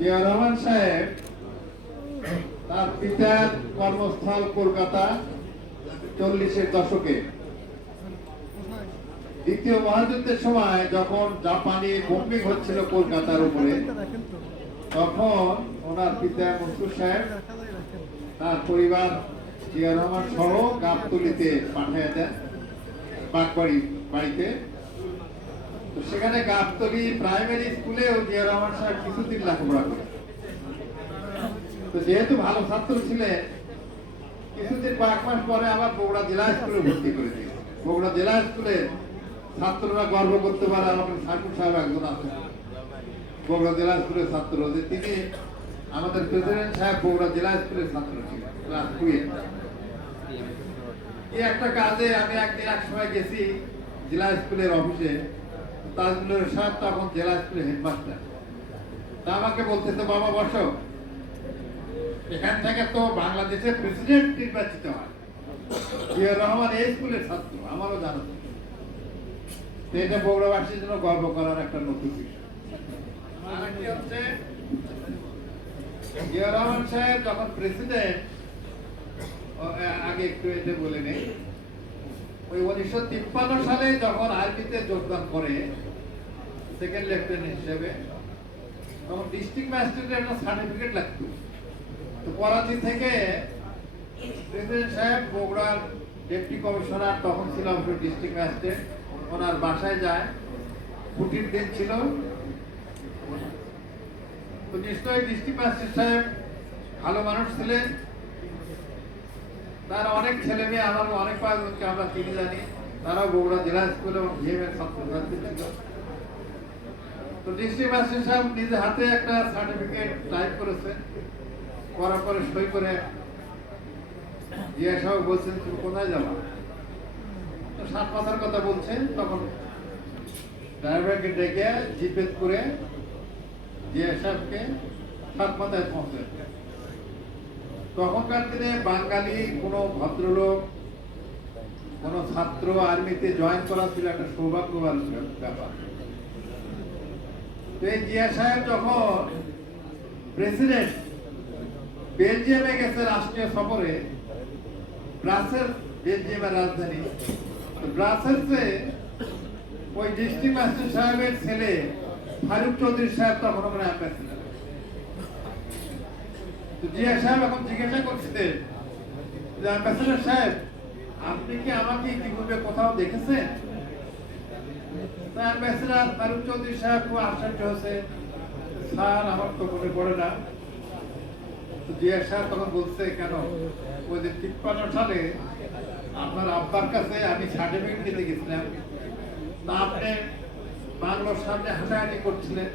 জিয়া রহমান সাহেব, তার পিতার কর্মস্থল কলকাতা চল্লিশের দশকে। দ্বিতীয় মহাযুদ্ধের সময় যখন জাপানি বোম্বিং হচ্ছিল কলকাতার উপরে, তখন ওনার পিতা মনসুর সাহেব, তার পরিবার জিয়া রহমান সহ গাবতলিতে পাঠিয়ে দেন, বাগবাড়ি বাড়িতে। সেখানে গাবতলি প্রাইমারি স্কুলেও জিয়া রহমান সাহেব কিছুদিন লেখাপড়া করে। তো যেহেতু ভালো ছাত্র ছিলেন কিছুদিন কয়েক মাস পরে আবার বগুড়া জেলা স্কুলে ভর্তি করে দিল বগুড়া জেলা স্কুলে ছাত্ররা গর্ব করতে পারে, আমাদের সাইকুল সাহেব একজন আছেন। বগুড়া জেলা স্কুলের ছাত্র। যে তিনি আমাদের প্রেসিডেন্ট সাহেব বগুড়া জেলা স্কুলের ছাত্র ছিলেন এই একটা কাজে আমি একদিন এক সময় গেছি জেলা স্কুলের অফিসে তাজমুলের সাহেব তখন জেলা স্কুলের হেডমাস্টার। তা আমাকে বলতেছে, বাবা, বসো। এখান থেকে তো বাংলাদেশের প্রেসিডেন্ট নির্বাচিত হয়। জিয়া রহমান এই স্কুলের ছাত্র, আমারও জানা। এটা জন্য গর্ব করার একটা নতুন বিষয়। হচ্ছে রহমান সাহেব যখন প্রেসিডেন্ট আগে একটু এটা বলে নেই। ওই উনিশশো তিপ্পান্ন সালে যখন আর্মিতে যোগদান করে সেকেন্ড লেফটেন্যান্ট হিসেবে, তখন ডিস্ট্রিক্ট ম্যাজিস্ট্রেটের একটা সার্টিফিকেট লাগতো। তো করাচি থেকে প্রেসিডেন্ট সাহেব বগুড়ার ডেপুটি কমিশনার তখন ছিল ডিস্ট্রিক্ট ম্যাজিস্ট্রেট ওনার বাসায় যায়। ছুটির দিন ছিল। তো নিশ্চয়ই ডিস্ট্রিক্ট ম্যাজিস্ট্রেট সাহেব ভালো মানুষ ছিলেন। তার অনেক ছেলে মেয়ে, আমার অনেক কয়েকজনকে আমরা চিনি, জানি। তারাও বগুড়া জেলা স্কুল এবং জিএমের ছাত্রছাত্রী ছিল। তো ডিস্ট্রিক্ট ম্যাজিস্ট্রেট সাহেব নিজে হাতে একটা সার্টিফিকেট টাইপ করেছেন করার পরে সই করে জিয়া সাহেব বলছেন, তুমি কোথায় যাবা? তো সাত মাথার কথা বলছেন তখন ড্রাইভারকে ডেকে জিপে করে জিয়া সাহেবকে সাত মাথায় পৌঁছে তখনকার দিনে বাঙালি কোনো ভদ্রলোক, কোন ছাত্র আর্মিতে জয়েন করা ছিল একটা সৌভাগ্যবান ব্যাপার। তো এই জিয়া সাহেব যখন প্রেসিডেন্ট বেলজিয়ামে গেছে রাষ্ট্রীয় সফরে ব্রাসেল বেলজিয়ামের রাজধানী। ব্রাসেলসে ওই ডিস্ট্রিক্ট ম্যাজিস্ট্রেট সাহেবের ছেলে ফারুক চৌধুরী সাহেব তখন ওখানে অ্যাম্বাসিডার জিয়া সাহেব এখন জিজ্ঞাসা অ্যাম্বাসেডর সাহেব, আপনি কি আমাকে ইতিপূর্বে কোথাও দেখেছেন? চৌধুরী সাহেব হয়েছে। স্যার আমার তো মনে পড়ে না। জিয়া তখন বলছে, কেন? ওই যে আব্বার কাছে আমি সার্টিফিকেট গেছিলাম। বাংলোর সামনে হাঁটাহাঁটি করছিলেন।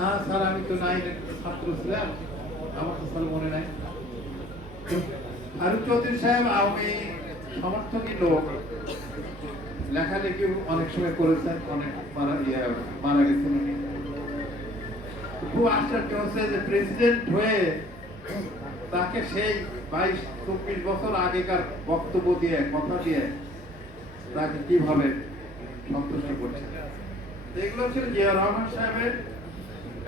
হ্যাঁ স্যার, আমি তো নাই ছাত্র ছিলাম। আমার স্যার মনে নাই। ফারুক চৌধুরী সাহেব আওয়ামী সমর্থকই লোক। লেখালেখি অনেক সময় করেছেন, অনেক মারা ইয়ে মারা গেছেন খুব আশ্চর্য হচ্ছে যে প্রেসিডেন্ট হয়ে তাকে সেই বাইশ, চব্বিশ বছর আগেকার বক্তব্য দিয়ে, কথা দিয়ে তাকে কীভাবে সন্তুষ্ট করছে এগুলো হচ্ছে জিয়া রহমান সাহেবের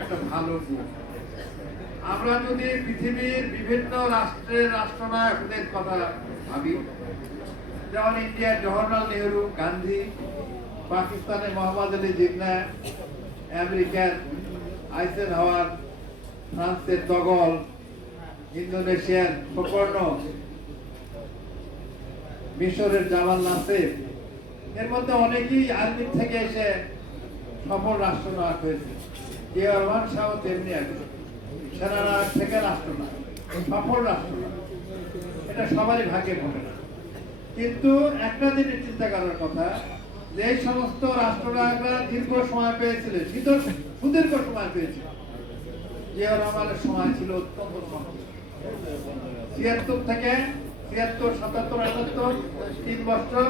একটা ভালো গুণ। আমরা যদি পৃথিবীর বিভিন্ন রাষ্ট্রের রাষ্ট্রনায়কদের কথা ভাবি, যেমন ইন্ডিয়ার জওহরলাল নেহরু, গান্ধী, পাকিস্তানের মোহাম্মদ আলী জিন্না আমেরিকার আইসেন হাওয়ার ফ্রান্সের দগল, ইন্দোনেশিয়ার সুকর্ণ মিশরের জামাল নাসির, এর মধ্যে অনেকেই আর্মি থেকে এসে সফল রাষ্ট্রনায়ক হয়েছে। জিয়া রহমান শাহ তেমনি একজন। সেনানায়ক থেকে রাষ্ট্রনায়ক সফল রাষ্ট্রনায়ক এটা সবারই ভাগ্যে ঘটে না কিন্তু একটা জিনিস চিন্তা করার কথা, যে সমস্ত রাষ্ট্রনায়করা দীর্ঘ সময় পেয়েছিলেন সুদীর্ঘ সুদীর্ঘ সময় পেয়েছিল। জিয়া রহমানের সময় ছিল অত্যন্ত ছিয়াত্তর থেকে ছিয়াত্তর, সাতাত্তর, আটাত্তর, তিন বছর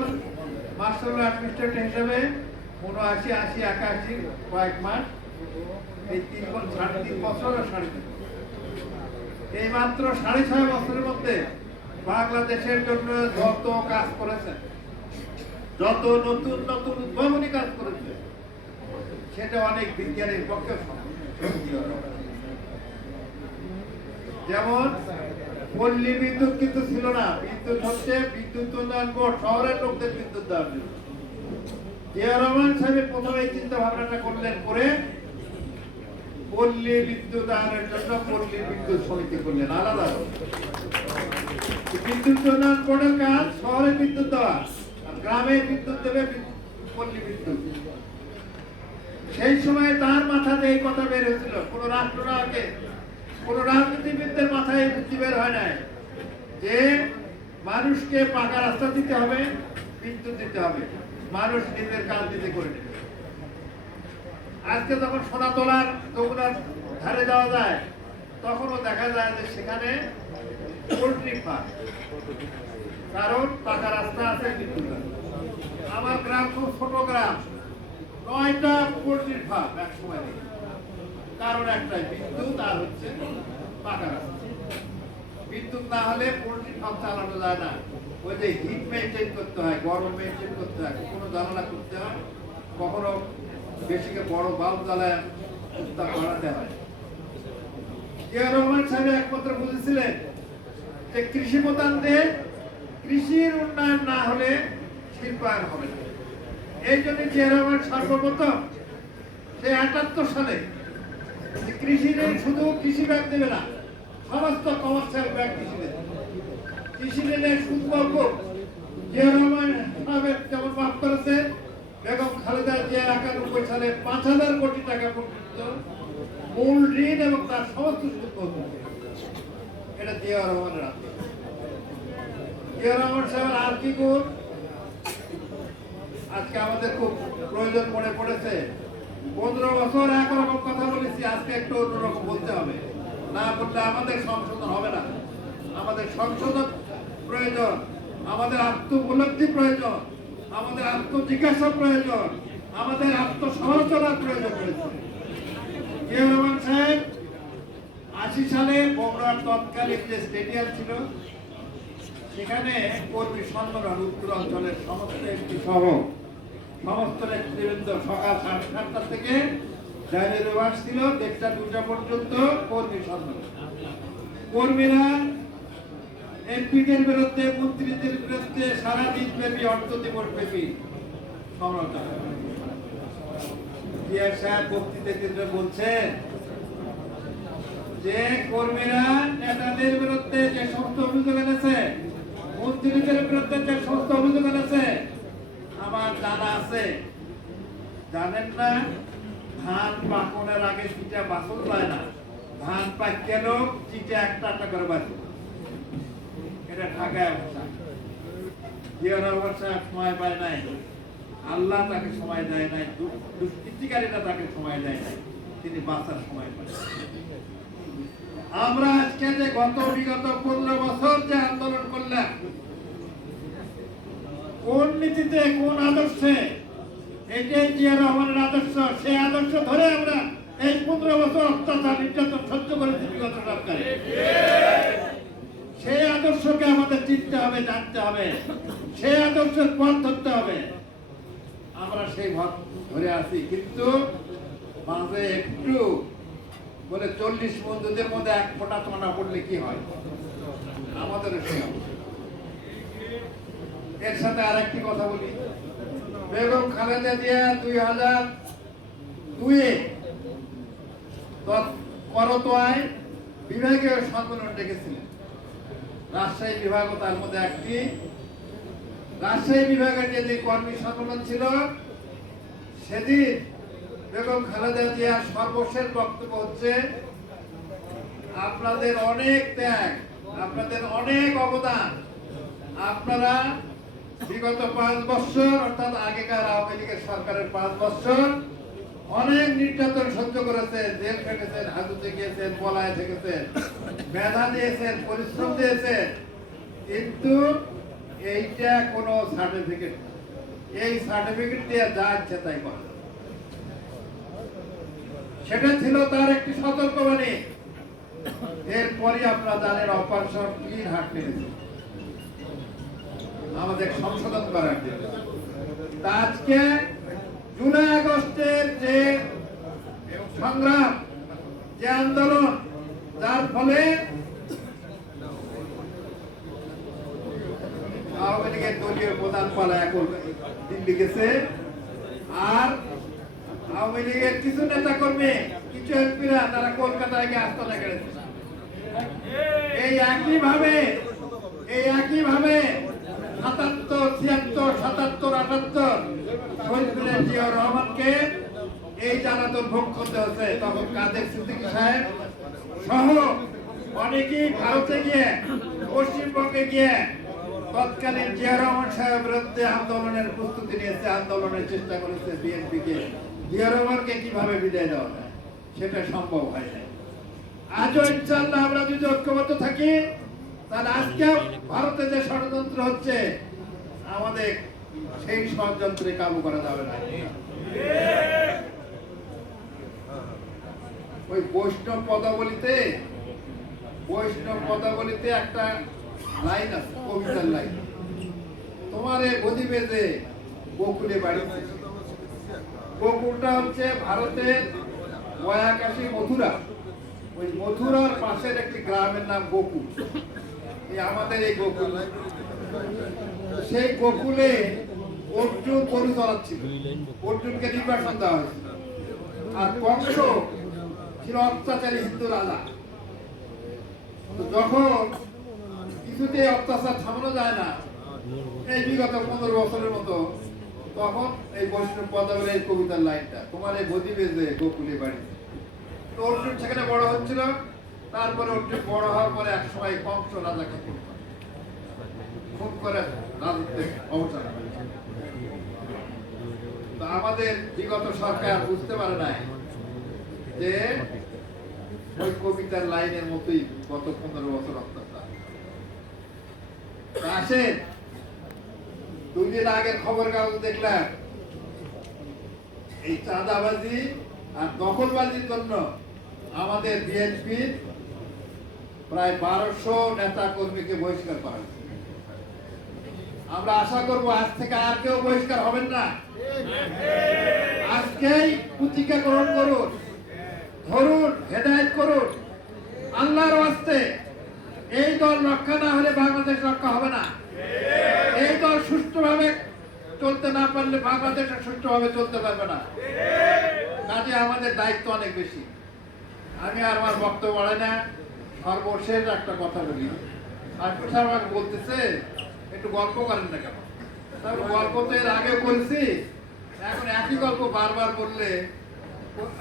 মাস্টার অ্যাডমিনিস্ট্রেটর হিসেবে উনআশি, আশি, একাশি কয়েক মাস, এই তিন সাড়ে তিন বছর আর সাড়ে তিন। এই মাত্র সাড়ে ছয় বছরের মধ্যে বাংলাদেশের জন্য যত কাজ করেছেন, যত নতুন নতুন উদ্ভাবনী কাজ করেছে সেটা অনেক বিজ্ঞানের পক্ষে যেমন, পল্লী বিদ্যুৎ কিন্তু ছিল না, বিদ্যুৎ হচ্ছে বিদ্যুৎ উন্নয়ন বোর্ড, শহরের লোকদের বিদ্যুৎ দেওয়ার জন্য। জিয়া রহমান সাহেব প্রথমে চিন্তা ভাবনাটা করলেন, করে পল্লী বিদ্যুৎ আয়নের জন্য পল্লী বিদ্যুৎ সমিতি করলেন, আলাদা বিদ্যুৎ উন্নয়ন বোর্ডের কাজ, শহরে বিদ্যুৎ দেওয়া গ্রামে বিদ্যুৎ দেবে পল্লী বিদ্যুৎ। সেই সময় তার মাথাতে এই কথা বের হয়েছিল, কোন রাষ্ট্রনায়কে, কোন রাজনীতিবিদদের মাথায় বুদ্ধি বের হয় নাই যে মানুষকে পাকা রাস্তা দিতে হবে, বিদ্যুৎ দিতে হবে। মানুষ নিজের কাজ নিজে করে আজকে যখন সোনা তোলার যমুনার ধারে যাওয়া যায়, তখনও দেখা যায় যে সেখানে পোল্ট্রি ফার্ম কারণ পাকা রাস্তা আছে বিদ্যুৎ। আমার গ্রাম খুব ছোট গ্রাম নয়টা পোল্ট্রির ফার্ম এক সময়। কারণ একটাই বিদ্যুৎ আর হচ্ছে পাকা রাস্তা বিদ্যুৎ না হলে পোলট্রি ফার্ম চালানো যায় না ওই যে হিট মেনটেন করতে হয়, গরম মেনটেন করতে হয়, কখনো জানালা করতে হয়, কখনো বেশিকে বড় বাল্ব জ্বালায় উত্তাপ বাড়াতে হয়। জিয়া রহমান সাহেব একমাত্র বুঝেছিলেন যে কৃষি প্রধান দেশ কৃষির উন্নয়ন না হলে শিল্পায়ন হবে না। এই জন্য জিয়া রহমান সর্বপ্রথম সে আটাত্তর সালে কৃষি ঋণ শুধু কৃষি ব্যাংক দেবে না, সমস্ত কমার্শিয়াল ব্যাংক কৃষি দেবে। কৃষি ঋণের সুদ বর্গ জিয়া রহমান সাহেব যেমন মাফ করেছে বেগম খালেদা জিয়া একানব্বই সালে পাঁচ হাজার কোটি টাকা পর্যন্ত মূল ঋণ এবং তার সমস্ত সুদ এটা জিয়া রহমানের হাতে। জিয়া রহমান সাহেবের আর কি আজকে আমাদের খুব প্রয়োজন মনে পড়েছে। পনেরো বছর একরকম কথা বলেছি, আজকে একটু অন্যরকম বলতে হবে। না বললে আমাদের সংশোধন হবে না। আমাদের সংশোধন প্রয়োজন, আমাদের আত্ম উপলব্ধি প্রয়োজন। আমাদের আত্মজিজ্ঞাসা প্রয়োজন। আমাদের আত্মসমালোচনার প্রয়োজন রয়েছে। রহমান সাহেব, আশি সালে বগুড়ার তৎকালীন যে স্টেডিয়াম ছিল, সেখানে কর্মী সম্মেলন উত্তর অঞ্চলের সমস্ত একটি সহ সমস্ত নেতৃবৃন্দ সকাল সাড়ে সাতটা থেকে ডায়রি ছিল, দেড়টা দুটা পর্যন্ত কর্মী সম্মেলন কর্মীরা এমপিদের বিরুদ্ধে, মন্ত্রীদের বিরুদ্ধে সারা দিন ব্যাপী অর্থ দিবস ব্যাপী সমালোচনা জিয়া সাহেব বক্তৃতা বলছেন যে, কর্মীরা নেতাদের বিরুদ্ধে যে সমস্ত অভিযোগ এনেছে, মন্ত্রীদের বিরুদ্ধে যে সমস্ত অভিযোগ এনেছে, আমার জানা আছে। জানেন না, ধান পাকনের আগে চিটা বাসন যায় না। ধান পাকেল চিটা একটা একটা করে বাঁচে আল্লাহ তাকে সময় দেয় নাই দুষ্কৃতিকারীরা তাকে সময় দেয় নাই। তিনি বাঁচার সময় আমরা আজকে যে গত বিগত পনেরো বছর যে আন্দোলন করলাম, কোন নীতিতে, কোন আদর্শে আদর্শ, সেই আদর্শ ধরে আমরা এই পনেরো বছর অত্যাচার, নির্যাতন সহ্য করেছি বিগত সরকারে সেই চিনতে হবে জানতে হবে। সেই আদর্শের পথ ধরতে হবে। আমরা সেই পথ ধরে আছি, কিন্তু মাঝে একটু বলে চল্লিশ বন্ধুদের মধ্যে এক ফোটা টোনা পড়লে কি হয়? আমাদের এর সাথে আর একটি কথা বলি। বেগম খালেদা জিয়া দুই হাজার দুয়ে করতোয়ায় বিভাগীয় সম্মেলন ডেকেছিলেন। রাজশাহী বিভাগও তার মধ্যে একটি। রাজশাহী বিভাগের যে যে কর্মী সম্মেলন ছিল, সেদিন বেগম খালেদা জিয়ার সর্বশেষ বক্তব্য হচ্ছে, আপনাদের অনেক ত্যাগ, আপনাদের অনেক অবদান, আপনারা বিগত পাঁচ বছর, অর্থাৎ আগেকার আওয়ামী লীগের সরকারের পাঁচ বছর অনেক নির্যাতন সহ্য করেছেন, জেল খেটেছেন হাজতে গিয়েছেন পলায় থেকেছেন মেধা দিয়েছেন, পরিশ্রম দিয়েছেন। কিন্তু এইটা কোনো সার্টিফিকেট এই সার্টিফিকেট দিয়ে যা ইচ্ছে তাই করে। সেটা ছিল তার একটি সতর্কবাণী। এরপরে আপনারা জানেন অপারেশন ক্লিন হার্ট মেরেছে আমাদের সংশোধন করার জন্য। আজকে জুলাই আগস্টের যে সংগ্রাম, যে আন্দোলন, যার ফলে আওয়ামী লীগের দলীয় প্রধান পালা এখন দিল্লি গেছে। আর আওয়ামী লীগের কিছু নেতা কর্মী কিছু এমপিরা তারা কলকাতায় গিয়ে আস্থা গেছে এই একই ভাবে রহমানকে এই জ্বালাতন ভোগ করতে হচ্ছে। তখন কাদের সিদ্দিকী সাহেব সহ অনেকেই ভারতে গিয়ে, পশ্চিমবঙ্গে গিয়ে তৎকালীন জিয়া রহমান সাহেব বিরুদ্ধে আন্দোলনের প্রস্তুতি নিয়েছে, আন্দোলনের চেষ্টা করেছে বিএনপি কে জিয়া রহমানকে কীভাবে বিদায় দেওয়া যায়, সেটা সম্ভব হয় না আজও ইনশাল্লাহ আমরা যদি ঐক্যবদ্ধ থাকি, তাহলে আজকে ভারতে যে ষড়যন্ত্র হচ্ছে, আমাদের সেই ষড়যন্ত্রে কাবু করা যাবে না। ওই বৈষ্ণব পদাবলিতে বৈষ্ণব পদাবলিতে একটা লাইন আছে, কবিতার লাইন। তোমারে গদিবে যে বকুলে বাড়ি বকুলটা হচ্ছে ভারতের ময়াকাশী মথুরা। ওই মথুরার পাশের একটি গ্রামের নাম গোকুল এই আমাদের এই গোকুল সেই গোকুলে অর্জুন গরু চলাচ্ছিল অর্জুনকে নির্বাসন দেওয়া হয়েছিল আর কংস ছিল অত্যাচারী হিন্দু রাজা। যখন কিছুতে অত্যাচার থামানো যায় না, এই বিগত পনেরো বছরের মতো, তখন এই বৈষ্ণব পদাবলী এই কবিতার লাইনটা, তোমার এই গদিবে যে গোকুলে বাড়ি। অর্জুন সেখানে বড় হচ্ছিল। তারপরে অর্জুন বড় হওয়ার পরে এক সময় কংস রাজাকে খুন করে। খুন করে অবসান। আমাদের বিগত সরকার বুঝতে পারে নাই যে ওই কবিতার লাইনের মতোই গত পনেরো বছর অত্যাচার আসেন দুই দিন খবর কাগজ দেখলাম এই চাঁদাবাজি আর দখলবাজির জন্য আমাদের বিএনপির প্রায় বারোশো নেতা কর্মীকে বহিষ্কার করা হয়েছে। আমরা আশা করব আজ থেকে আর কেউ বহিষ্কার হবেন না। আজকেই গ্রহণ করুন, ধরুন, হেদায়ত করুন। আল্লাহর ওয়াস্তে এই দল রক্ষা না হলে বাংলাদেশ রক্ষা হবে না। এই দল সুষ্ঠুভাবে চলতে না পারলে বাংলাদেশ সুষ্ঠুভাবে চলতে পারবে না। কাজে আমাদের দায়িত্ব অনেক বেশি। আমি আর আমার বক্তব্য বাড়াই না। সর্বশেষ একটা কথা বলি। আর আমাকে বলতেছে একটু গল্প করেন না কেন? তারপর গল্প তো এর আগে বলছি। এখন একই গল্প বারবার বললে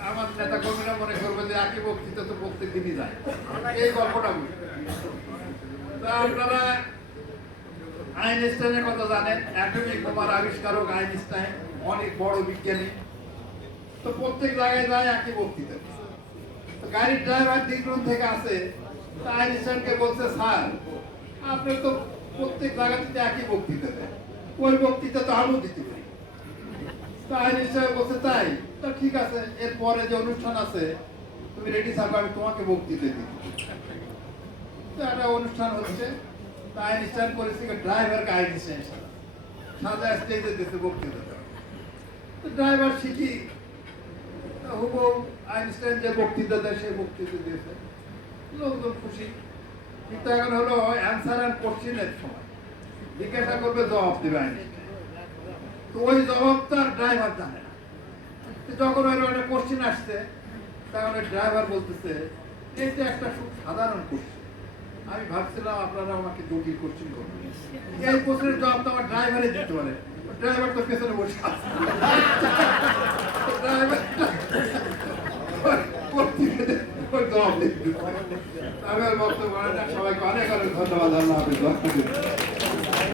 আমার নেতা কর্মীরা মনে করবে যে একই বক্তৃতা তো প্রত্যেক দিনই যায়। এই গল্পটা বলি। তা আপনারা আইনস্টাইনের কথা জানেন অ্যাটমিক বোমার আবিষ্কারক আইনস্টাইন, অনেক বড় বিজ্ঞানী। তো প্রত্যেক জায়গায় যায় একই বক্তৃতা। গাড়ির ড্রাইভার দিকরুন থেকে আসে আইনস্টাইনকে বলছে, স্যার, আপনি তো প্রত্যেক জায়গা থেকে একই বক্তৃতা দেয়। ওই বক্তৃতা তো আমিও দিতে পারি। তো আইনস্টাইন বলছে তাই তো ঠিক আছে, এরপরে যে অনুষ্ঠান আছে, তুমি রেডি থাকো, আমি তোমাকে বক্তৃতা দিই। একটা অনুষ্ঠান হচ্ছে তো আইনস্টাইন করেছে ড্রাইভারকে আইনস্টাইন সাথে সাদা স্টেজে দিতে বক্তৃতা। তো ড্রাইভার শিখি হুবহু আইনস্টাইন যে বক্তৃতা দেয়, সেই বক্তৃতা দিয়েছে। লোকজন খুশি। কিন্তু এখন হলো অ্যান্সার অ্যান্ড কোশ্চিনের সময়। জিজ্ঞাসা করবে, জবাব দেবে তো ওই জবাবটা ড্রাইভার জানে না। যখন ওই একটা কোশ্চিন আসছে, তখন ওই ড্রাইভার বলতেছে এইটা একটা খুব সাধারণ কোশ্চিন আমি ভাবছিলাম আপনারা আমাকে জটিল কোশ্চিন করবেন। এই কোশ্চিনের জবাব তো আমার ড্রাইভারে দিতে পারে। ড্রাইভার তো পেছনে বসে আছে। দিতে আমি আর বক্তব্য। সবাইকে অনেক অনেক ধন্যবাদ আল্লাহ হাফিজ